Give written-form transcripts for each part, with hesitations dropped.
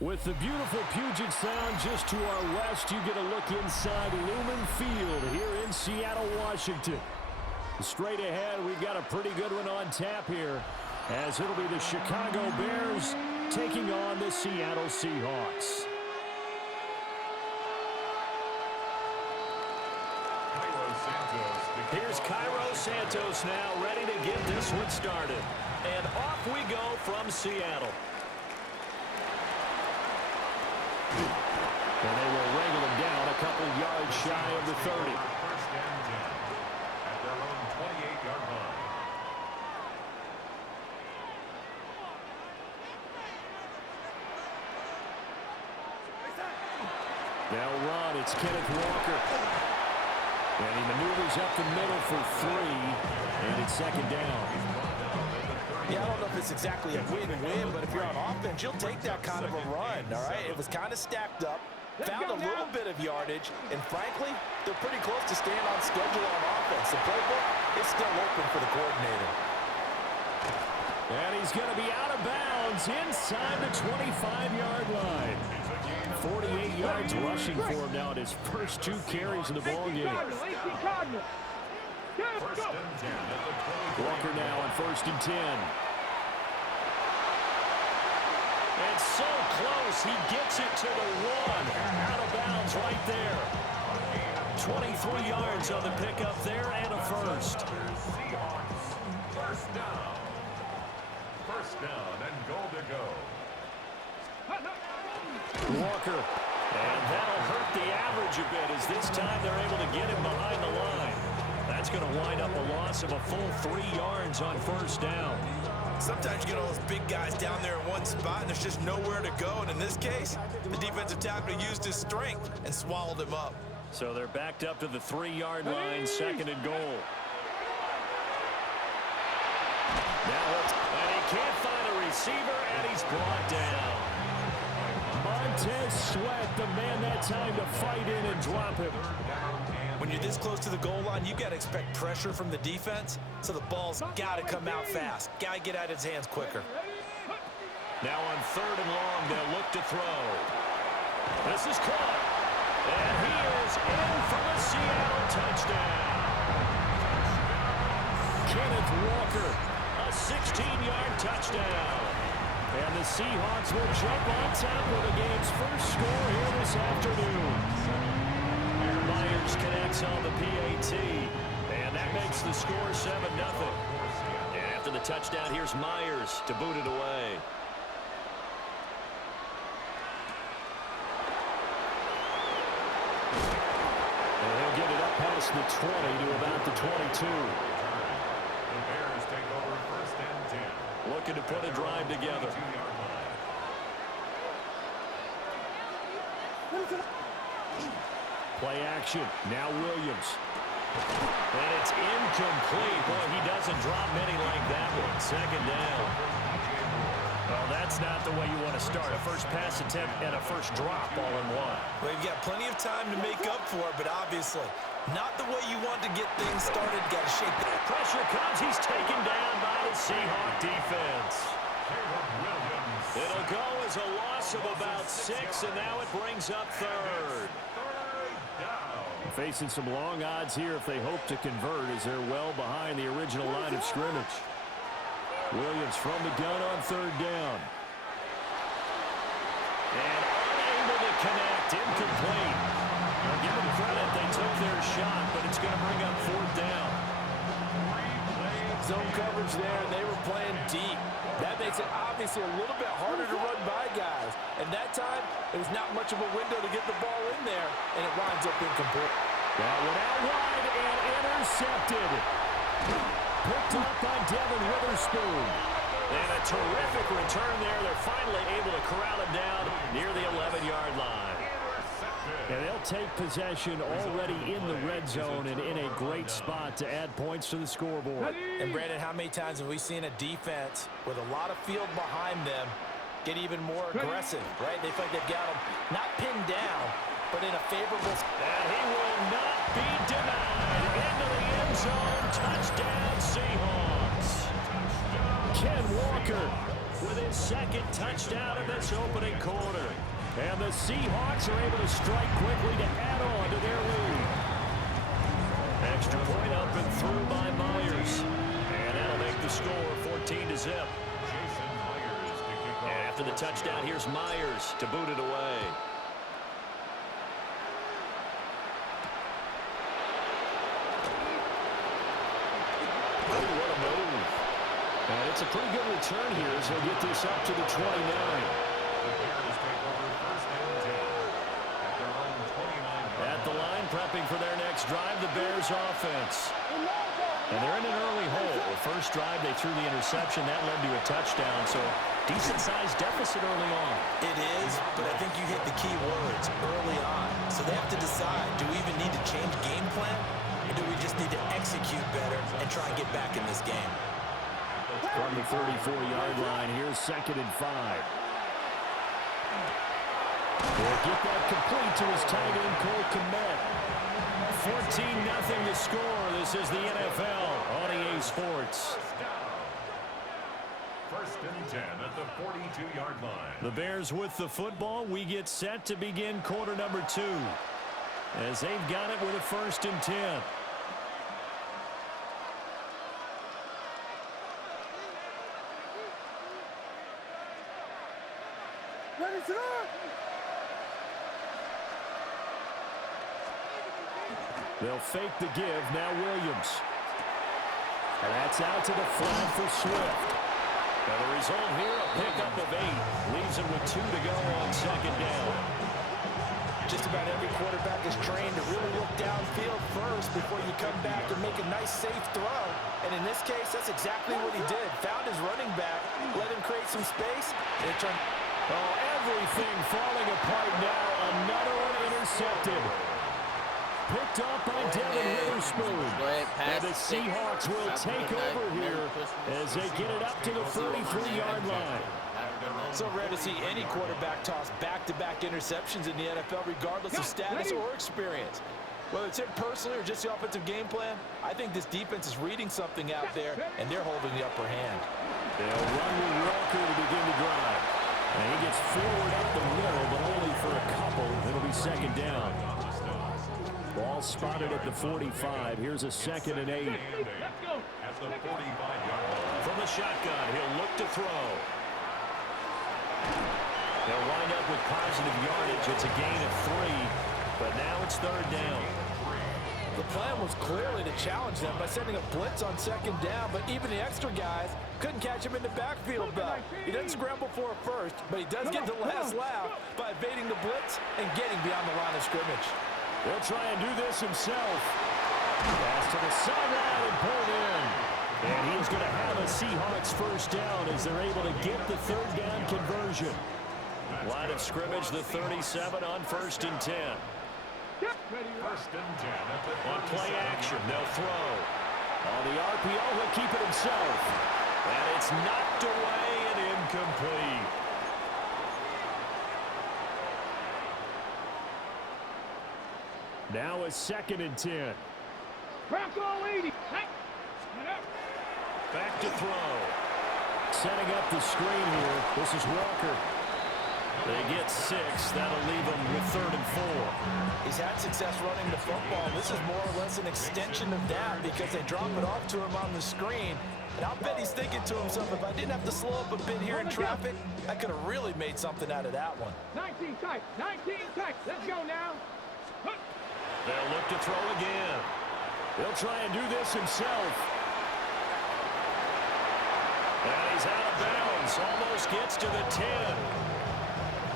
With the beautiful Puget Sound just to our west, you get a look inside Lumen Field here in Seattle, Washington. Straight ahead, we've got a pretty good one on tap here, as it'll be the Chicago Bears taking on the Seattle Seahawks. Here's Cairo Santos now, ready to get this one started. And off we go from Seattle. And they will wrangle him down a couple yards shy of the 30. First and 10 at their own 28-yard line. They'll run. It's Kenneth Walker. And he maneuvers up the middle for 3. And it's second down. Yeah, I don't know if it's exactly a win-win, but if you're on offense, you'll take that kind of a run, all right? It was kind of stacked up, found a little bit of yardage, and frankly, they're pretty close to staying on schedule on offense. The playbook is still open for the coordinator. And he's going to be out of bounds inside the 25-yard line. 48 yards rushing for him now at his first 2 carries of the ball game. First and 10 at the 20. Walker now on first and 10. And so close, he gets it to the 1. Out of bounds right there. 23 yards on the pickup there and a first. Seahawks, first down. First down and goal to go. Walker. And that'll hurt the average a bit as this time they're able to get him behind the line. That's going to wind up a loss of a full 3 yards on first down. Sometimes you get all those big guys down there in one spot, and there's just nowhere to go. And in this case, the defensive tackle used his strength and swallowed him up. So they're backed up to the 3-yard line, second and goal. And he can't find a receiver, and he's brought down. Montez Sweat, the man that time to fight in and drop him. When you're this close to the goal line, you got to expect pressure from the defense, so the ball's got to come out fast. Got to get out of his hands quicker. Now on third and long, they'll look to throw. This is caught. And he is in for the Seattle touchdown. Kenneth Walker, a 16-yard touchdown. And the Seahawks will jump on top of the game's first score here this afternoon. Myers connects on the PAT, and that makes the score 7-0. And after the touchdown, here's Myers to boot it away. And he'll get it up past the 20 to about the 22. The Bears take over first and 10. Looking to put a drive together. Play action. Now Williams. And it's incomplete. Boy, he doesn't drop many like that one. Second down. Well, that's not the way you want to start. A first pass attempt and a first drop all in one. Well, you've got plenty of time to make up for it, but obviously not the way you want to get things started. Got to shake that. Pressure comes. He's taken down by the Seahawk defense. It'll go as a loss of about 6, and now it brings up third. Facing some long odds here if they hope to convert, as they're well behind the original line of scrimmage. Williams from the gun on third down. And unable to connect. Incomplete. I'll give them credit. They took their shot, but it's going to bring up fourth down. Zone coverage there, and they were playing deep. That makes it obviously a little bit harder to run by guys. And that time, it was not much of a window to get the ball in there, and it winds up incomplete. That went out wide and intercepted. Picked up by Devin Witherspoon. And a terrific return there. They're finally able to corral him down near the 11-yard line. And they'll take possession already in the red zone and in a great spot to add points to the scoreboard. And Brandon, how many times have we seen a defense with a lot of field behind them get even more aggressive, right? They feel like they've got them not pinned down, but in a favorable... And he will not be denied. Into the end zone. Touchdown, Seahawks. Ken Walker with his second touchdown in this opening quarter. And the Seahawks are able to strike quickly to add on to their lead. Extra point up and through by Myers. And that'll make the score 14-0. And after the touchdown, here's Myers to boot it away. Oh, what a move. And it's a pretty good return here as he'll get this up to the 29. At the line, prepping for their next drive, the Bears offense. And they're in an early hole. The first drive, they threw the interception. That led to a touchdown, so decent-sized deficit early on. It is, but I think you hit the key words, early on. So they have to decide, do we even need to change game plan, or do we just need to execute better and try and get back in this game? From the 34-yard line, here's 2nd and 5. He'll get that complete to his tight end, Cole Kmet. 14-0 to score. This is the NFL on EA Sports. First and 10 at the 42-yard line. The Bears with the football. We get set to begin quarter number 2 as they've got it with a 1st and 10. Ready to run! They'll fake the give. Now Williams. And that's out to the flat for Swift. And the result here, a pickup of 8. Leaves him with 2 to go on 2nd down. Just about every quarterback is trained to really look downfield first before you come back and make a nice, safe throw. And in this case, that's exactly what he did. Found his running back, let him create some space, and it turned... Oh, everything falling apart now. Another one intercepted. Picked up by Devin Witherspoon. And the Seahawks will take over here as they get it up to the 33-yard line. So rare to see any quarterback toss back-to-back interceptions in the NFL, regardless of status or experience. Whether it's him personally or just the offensive game plan, I think this defense is reading something out there, and they're holding the upper hand. They'll run with Walker to begin the drive. And he gets forward up the middle, but only for a couple. It'll be 2nd down. Ball spotted at the 45. Here's a 2nd and 8. At the 45-yard line. From the shotgun, he'll look to throw. They'll wind up with positive yardage. It's a gain of 3, but now it's 3rd down. The plan was clearly to challenge them by sending a blitz on 2nd down, but even the extra guys couldn't catch him in the backfield. He doesn't scramble for a first, but he does get the last laugh by evading the blitz and getting beyond the line of scrimmage. He'll try and do this himself. Pass to the sideline and pulled in. And he's going to have a Seahawks 1st down as they're able to get the 3rd down conversion. Line of scrimmage, the 37 on 1st and 10. First and 10 at the On play action, they'll throw. On the RPO, he'll keep it himself. And it's knocked away and incomplete. Now a 2nd and 10. Back to throw. Setting up the screen here. This is Walker. They get 6. That'll leave them with 3rd and 4. He's had success running the football. This is more or less an extension of that because they drop it off to him on the screen. And I'll bet he's thinking to himself, if I didn't have to slow up a bit here in traffic, I could have really made something out of that one. 19 tight, 19 tight. Let's go now. They'll look to throw again. He'll try and do this himself. And he's out of bounds. Almost gets to the 10.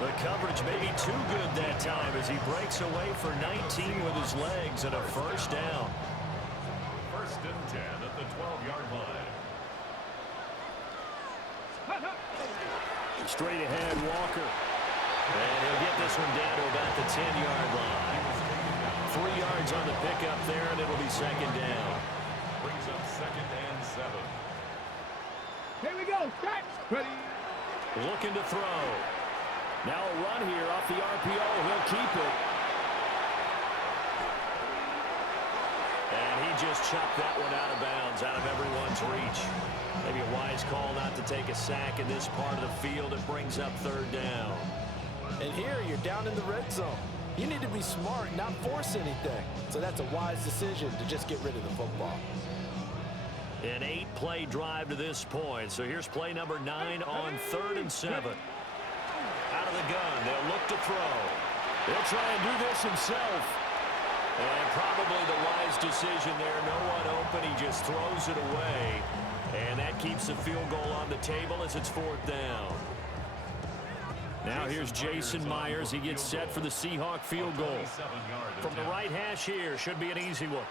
The coverage may be too good that time as he breaks away for 19 with his legs and a 1st down. First and 10 at the 12-yard line. Straight ahead, Walker. And he'll get this one down to about the 10-yard line. 3 yards on the pickup there, and it'll be 2nd down. Brings up 2nd and 7. Here we go. Start. Ready. Looking to throw. Now a run here off the RPO. He'll keep it. And he just chucked that one out of bounds, out of everyone's reach. Maybe a wise call not to take a sack in this part of the field. It brings up third down. And here you're down in the red zone. You need to be smart, not force anything. So that's a wise decision to just get rid of the football. An 8-play drive to this point. So here's play number 9 on 3rd and 7. Out of the gun, they'll look to throw. They'll try and do this himself. And probably the wise decision there. No one open. He just throws it away. And that keeps the field goal on the table as it's 4th down. Now here's Jason Myers. He gets set for the Seahawk field goal. From the right hash here. Should be an easy one.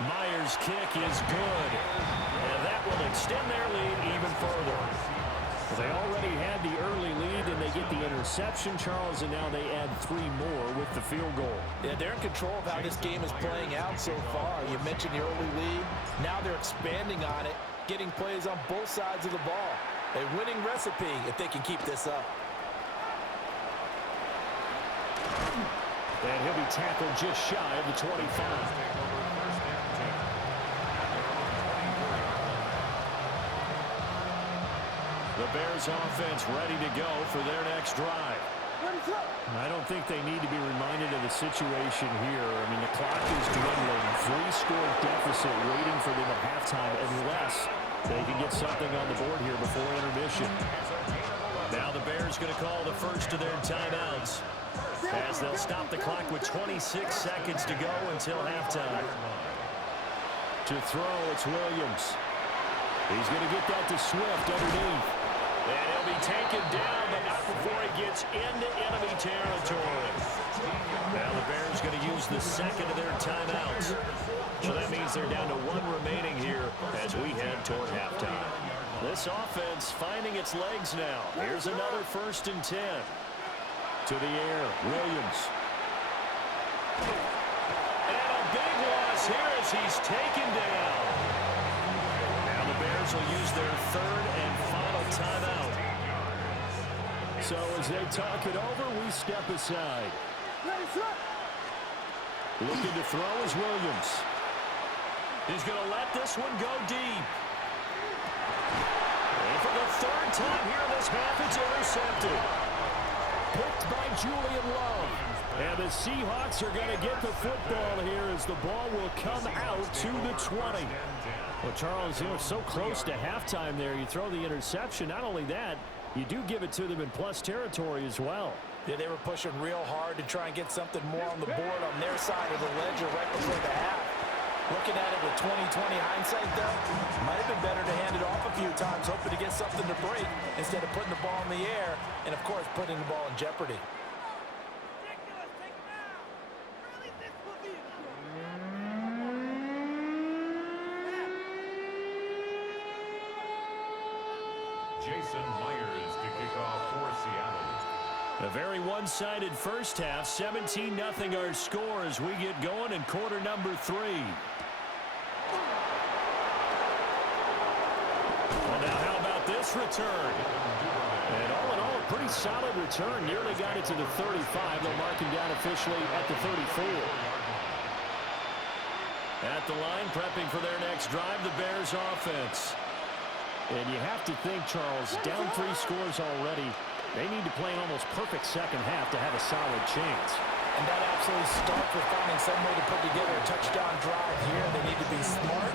Myers' kick is good. And that will extend their lead even further. Well, they already had the early lead, and they get the interception, Charles, and now they add 3 more with the field goal. Yeah, they're in control of how this game is playing out so far. You mentioned the early lead. Now they're expanding on it, getting plays on both sides of the ball. A winning recipe if they can keep this up. And he'll be tackled just shy of the 25. The Bears offense ready to go for their next drive. I don't think they need to be reminded of the situation here. I mean, the clock is dwindling. 3-score deficit waiting for them at halftime unless they can get something on the board here before intermission. Now the Bears going to call the first of their timeouts as they'll stop the clock with 26 seconds to go until halftime. To throw, it's Williams. He's going to get that to Swift underneath. And he'll be taken down, but not before he gets into enemy territory. Now the Bears going to use the second of their timeouts. So that means they're down to 1 remaining here as we head toward halftime. This offense finding its legs now. Here's another 1st and 10. To the air, Williams. And a big loss here as he's taken down. Now the Bears will use their 3rd and final timeout. So as they talk it over, we step aside. Looking to throw is Williams. He's going to let this one go deep. And for the 3rd time here in this half, it's intercepted. Picked by Julian Love. And the Seahawks are going to get the football here as the ball will come out to the 20. Well, Charles, you know, so close to halftime there. You throw the interception. Not only that, you do give it to them in plus territory as well. Yeah, they were pushing real hard to try and get something more on the board on their side of the ledger right before the half. Looking at it with 20/20 hindsight, though, might have been better to hand it off a few times, hoping to get something to break instead of putting the ball in the air and, of course, putting the ball in jeopardy. Jason Myers to kick off for Seattle. A very one-sided first half. 17-0 our score as we get going in quarter number 3. Well, now how about this return? And all in all, a pretty solid return. Nearly got it to the 35. They'll mark him down officially at the 34. At the line, prepping for their next drive, the Bears offense. And you have to think, Charles, down 3 scores already. They need to play an almost perfect second half to have a solid chance. And that absolutely starts with finding some way to put together a touchdown drive here. They need to be smart,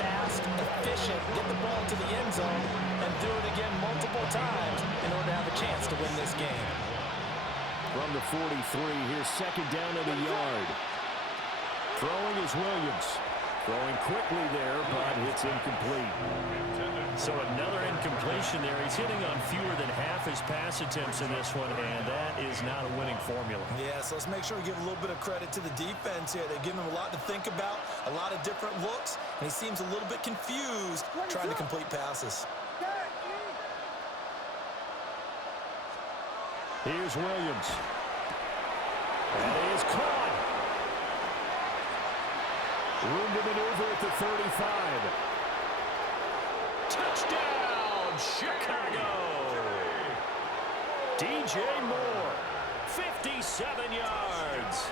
fast, efficient, get the ball to the end zone, and do it again multiple times in order to have a chance to win this game. From the 43, here's second down at a yard. Throwing is Williams. Throwing quickly there, but it's incomplete. So another incompletion there. He's hitting on fewer than half his pass attempts in this one, and that is not a winning formula. Yeah, so let's make sure we give a little bit of credit to the defense here. They're giving him a lot to think about, a lot of different looks, and he seems a little bit confused trying to complete passes. Here's Williams. And he is caught. Room to maneuver at the 35. Touchdown, Chicago! DJ Moore, 57 yards.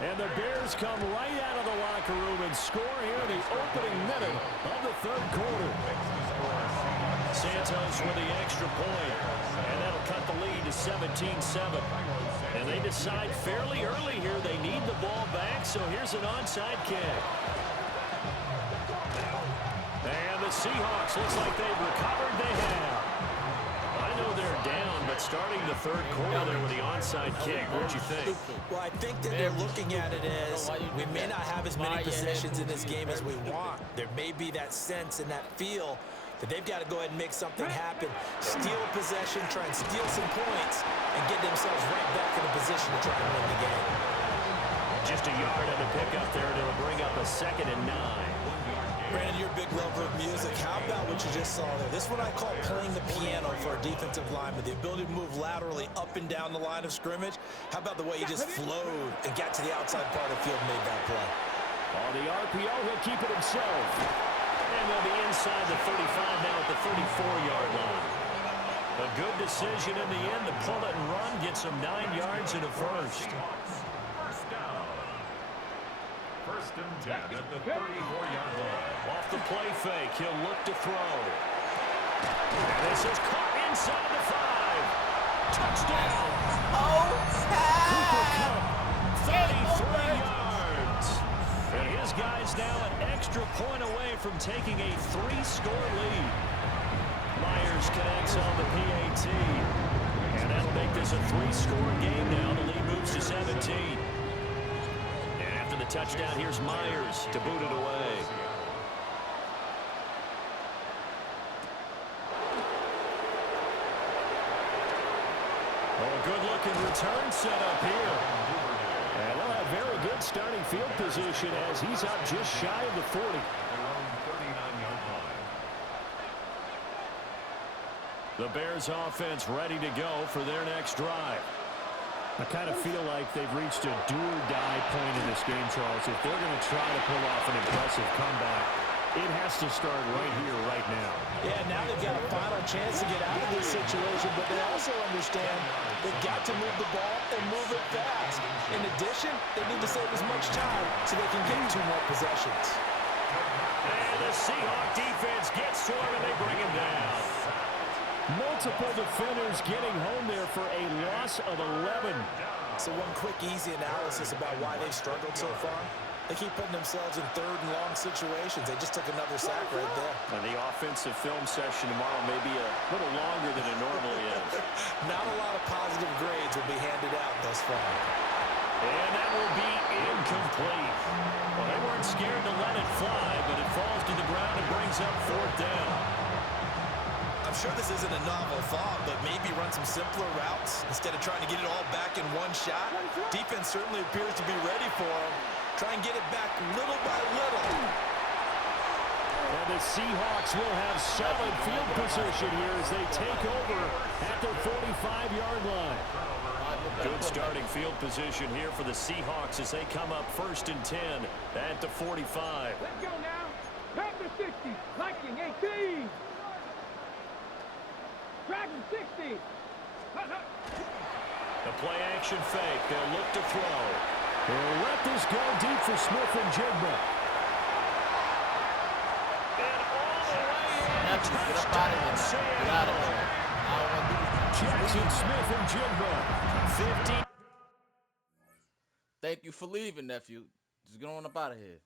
And the Bears come right out of the locker room and score here in the opening minute of the third quarter. Santos with the extra point, and that'll cut the lead to 17-7. And they decide fairly early here they need the ball back, so here's an onside kick. And the Seahawks looks like they've recovered. They have. I know they're down, but starting the third quarter there with the onside kick, what do you think? Well, I think that they're looking at it as we may not have as many possessions in this game as we want. There may be that sense and that feel that they've got to go ahead and make something happen, steal a possession, try and steal some points, and get themselves right back in a position to try and win the game. Just a yard on the pickup there, and it'll bring up a 2nd and 9. Brandon, you're a big lover of music. How about what you just saw there? This one I call playing the piano for a defensive lineman, the ability to move laterally up and down the line of scrimmage. How about the way he just flowed and got to the outside part of the field and made that play? On the RPO, he'll keep it himself. And they'll be inside the 35 now at the 34-yard line. A good decision in the end to pull it and run, get some 9 yards and a first. First down. 1st and 10 at the 34-yard line. Off the play fake, he'll look to throw. And this is caught inside the 5. Touchdown! Cooper Kupp, 33 yards. And his guy's now an extra point away from taking a 3-score lead. Myers connects on the PAT. And that'll make this a 3-score game now. The lead moves to 17. And after the touchdown, here's Myers to boot it away. Oh, good-looking return set up here. And they'll have very good starting field position as he's up just shy of the 40. Their own 39-yard line. The Bears offense ready to go for their next drive. I kind of feel like they've reached a do-or-die point in this game, Charles. If they're going to try to pull off an impressive comeback, it has to start right here, right now. Yeah, now they've got a final chance to get out of this situation, but they also understand they've got to move the ball and move it fast. In addition, they need to save as much time so they can get 2 more possessions. And the Seahawk defense gets to him, and they bring him down. Multiple defenders getting home there for a loss of 11. So one quick, easy analysis about why they've struggled so far. They keep putting themselves in 3rd and long situations. They just took another sack right there. And the offensive film session tomorrow may be a little longer than it normally is. Not a lot of positive grades will be handed out thus far. And that will be incomplete. Well, they weren't scared to let it fly, but it falls to the ground and brings up 4th down. I'm sure this isn't a novel thought, but maybe run some simpler routes instead of trying to get it all back in one shot. Defense certainly appears to be ready for them. Try and get it back little by little. And the Seahawks will have solid field position here as they take over at their 45-yard line. Good starting field position here for the Seahawks as they come up 1st and 10 at the 45. Let's go now. Panther 60. Viking 18. Dragon 60. The play action fake. They'll look to throw. They'll let this go deep for Smith and Jigba. And all the way in. Touchdown. Jackson Smith and Jigba. 50. Thank you for leaving, nephew. Just get on up out of here.